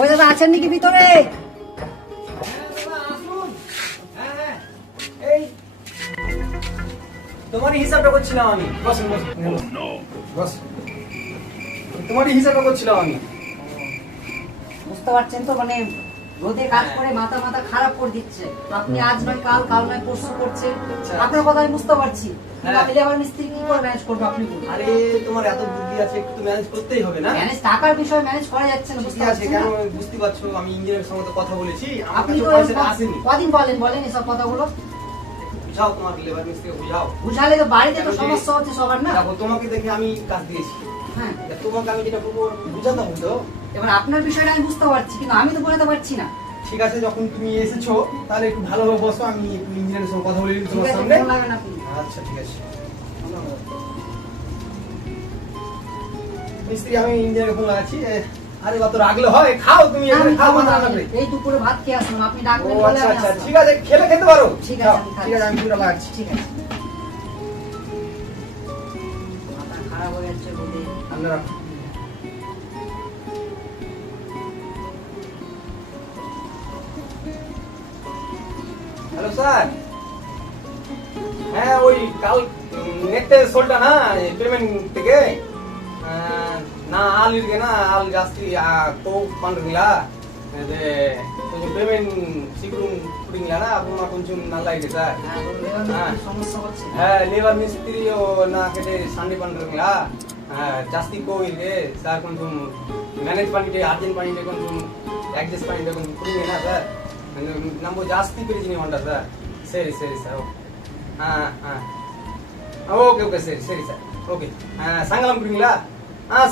ওই দাদা আছেন নাকি ভিতরে? তোমারই হিসাবটা করছিলাম আমি। বসুন বসুন বসুন। তোমারই হিসাবটা করছিলাম আমি। বুঝতে পারছেন তো, মানে রোদে কাজ করে মাথা মাথা খারাপ করে দিচ্ছে। আপনি আজ নয় কাল, কাল নয় পরশু করছেন। আপনার কথা আমি বুঝতে পারছি, কিন্তু আমি লেবার মিস্ত্রি কি করে ম্যানেজ করবো আপনি বলুন? আরে তোমার এত বুদ্ধি আছে, একটু ম্যানেজ করতেই হবে না? ম্যানেজ টাকার বিষয় ম্যানেজ করা যাচ্ছে না, বুঝতে ঠিক আছে, পারছেন কেন না? বুঝতে পারছো? আমি ইঞ্জিনিয়ারের সঙ্গে তো কথা বলেছি, আমার আপনি কাছে তো পয়সাটা আসেনি। কদিন বলেন বলেন এসব কথাগুলো? বুঝাও, তোমার লেবার মিস্ত্রিকে বুঝাও। বুঝালে তো বাড়িতে তো সমস্যা হচ্ছে সবার না। দেখো, তোমাকে দেখে আমি কাজ দিয়েছি। হ্যাঁ, তোমাকে আমি যেটা বলবো বুঝাতাম তো। এবার আপনার বিষয়টা আমি বুঝতে পারছি, কিন্তু আমি তো বোঝাতে পারছি না। ঠিক আছে, যখন তুমি এসেছো তাহলে একটু ভালোভাবে বসো, আমি একটু ইঞ্জিনিয়ারের সঙ্গে কথা বলে নিই ঠিক তোমার আছে, সামনে। ফোন লাগবেন আপনি। আচ্ছা ঠিক আছে। মিস্ত্রি, আমি ইঞ্জিনিয়ারের ফোন লাগাচ্ছি। আরে কত রাগলে হয়? খাও তুমি, এখানে আমি খাও, খাবো মাথা না, রান্না করে। এই দুপুরে ভাত খেয়ে আসলাম, আপনি ও ডাকবেন বলে আচ্ছা আমি আচ্ছা, আসলাম। ঠিক আছে, খেতে পারো। ঠিক আছে, খাও, আমি খাচ্ছি। ঠিক আছে, আমি পুরো লাগাচ্ছি। ঠিক আছে। মাথা খারাপ হয়ে যাচ্ছে রোদে। আমরা রাখো। Hello sir. হ্যাঁ, ওই কাল নেটে সোলটা না পেমেন্ಟ್ থেকে నా ఆల్రెడీగా ఆల్ జాస్తి కో పండుగలా అదే కొంచెం పేమెంట్ శీఘ్రం పుడింగ్లా అప్పుడు నాకు కొంచెం నల్ల అయితే సార్. হ্যাঁ, বলুন, এবার একটু সমস্যা হচ্ছে। হ্যাঁ, লেবার মিস্ত্রি নাকైతే సండే పండుగలా ಜಾಸ್ತಿ ಕೋ ಇದೆ సార్, కొంచెం మేనేజ్ பண்ணிட்டு అర్జెంట్ பண்ணிட்டு కొంచెం అడ్జస్ట్ பண்ணிட்டு కొంచెం పుడింగేనా సార్, நம்ம ಜಾಸ್ತಿ பிரச்சனை வேண்டாம் சார். சரி சரி சார். ஓகே ஓகே, சரி சரி சார். ஓகே, சாயங்காலம் புரியுங்களா?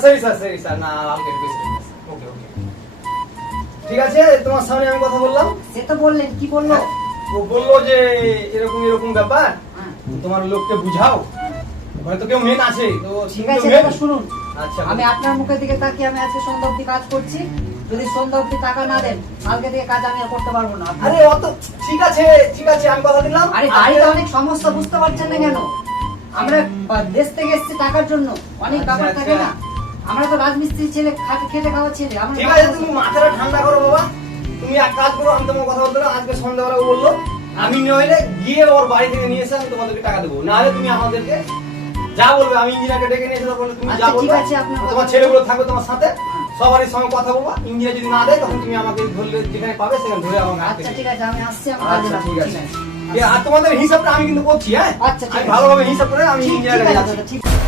সরি স্যার, সরি স্যার, না আলকে রিকোয়েস্ট করছি। ওকে ওকে, ঠিক আছে। তোমার সামনে আমি কথা বললাম। সে তো বললেন, কি বললো? ও বললো যে এরকম এরকম ব্যাপার, হ্যাঁ, তোমার লোককে বুঝাও, হয়তো কেউ মেন আছে তো। ঠিক আছে, main- দাদা শুনুন, আচ্ছা, আমি আপনার মুখের দিকে তাকিয়ে আমি আজকে সন্ধ্যা অব্দি কাজ করছি। যদি সন্ধ্যা অব্দি টাকা না দেন, কালকে থেকে কাজ আমি আর করতে পারবো না। আরে অত ঠিক আছে, ঠিক আছে, আমি কথা দিলাম। আরে বাড়িতে অনেক সমস্যা, বুঝতে পারছেন না কেন? আমরা দেশ থেকে এসেছি টাকার জন্য, অনেক আচ্ছা, ব্যাপার থাকে আচ্ছা। না। আমরা তো রাজমিস্ত্রি ছেলে, খেটে খাওয়া ছেলে। আমরা ঠিক আছে, তুমি মাথাটা ঠান্ডা করো বাবা। তুমি এক কাজ করো, আমি তোমার কথা বলতে আজকে সন্ধ্যাবেলা ও বললো, আমি নইলে গিয়ে ওর বাড়ি থেকে নিয়ে এসে আমি তোমাদেরকে টাকা দেবো, নাহলে তুমি আমাদেরকে যা বলবে, আমি ইঞ্জিনিয়ারকে ডেকে নিয়ে এসে বললে তুমি যা আচ্ছা, ঠিক বলবে, আছে, আপনার কথা তোমার বলবো। ছেলেগুলো থাকবে তোমার সাথে, সবারই সঙ্গে কথা বলবা। ইঞ্জিনিয়ার যদি না দেয় তখন তুমি আমাকে ধরলে যেখানে পাবে সেখানে ধরে আমাকে হাতে আচ্ছা দেবে। ঠিক আছে, আমি আসছি, আমি কাজে আচ্ছা লাগবো। ঠিক আছে। ঠিক আছে। আর তোমাদের হিসাবটা আমি কিন্তু করছি। হ্যাঁ, আচ্ছা, ঠিক আমি আছে। ভালোভাবে হিসাব করে আমি ঠিক ইঞ্জিনিয়ারের আছে কাছে যাচ্ছি। দাদা, ঠিক আছে।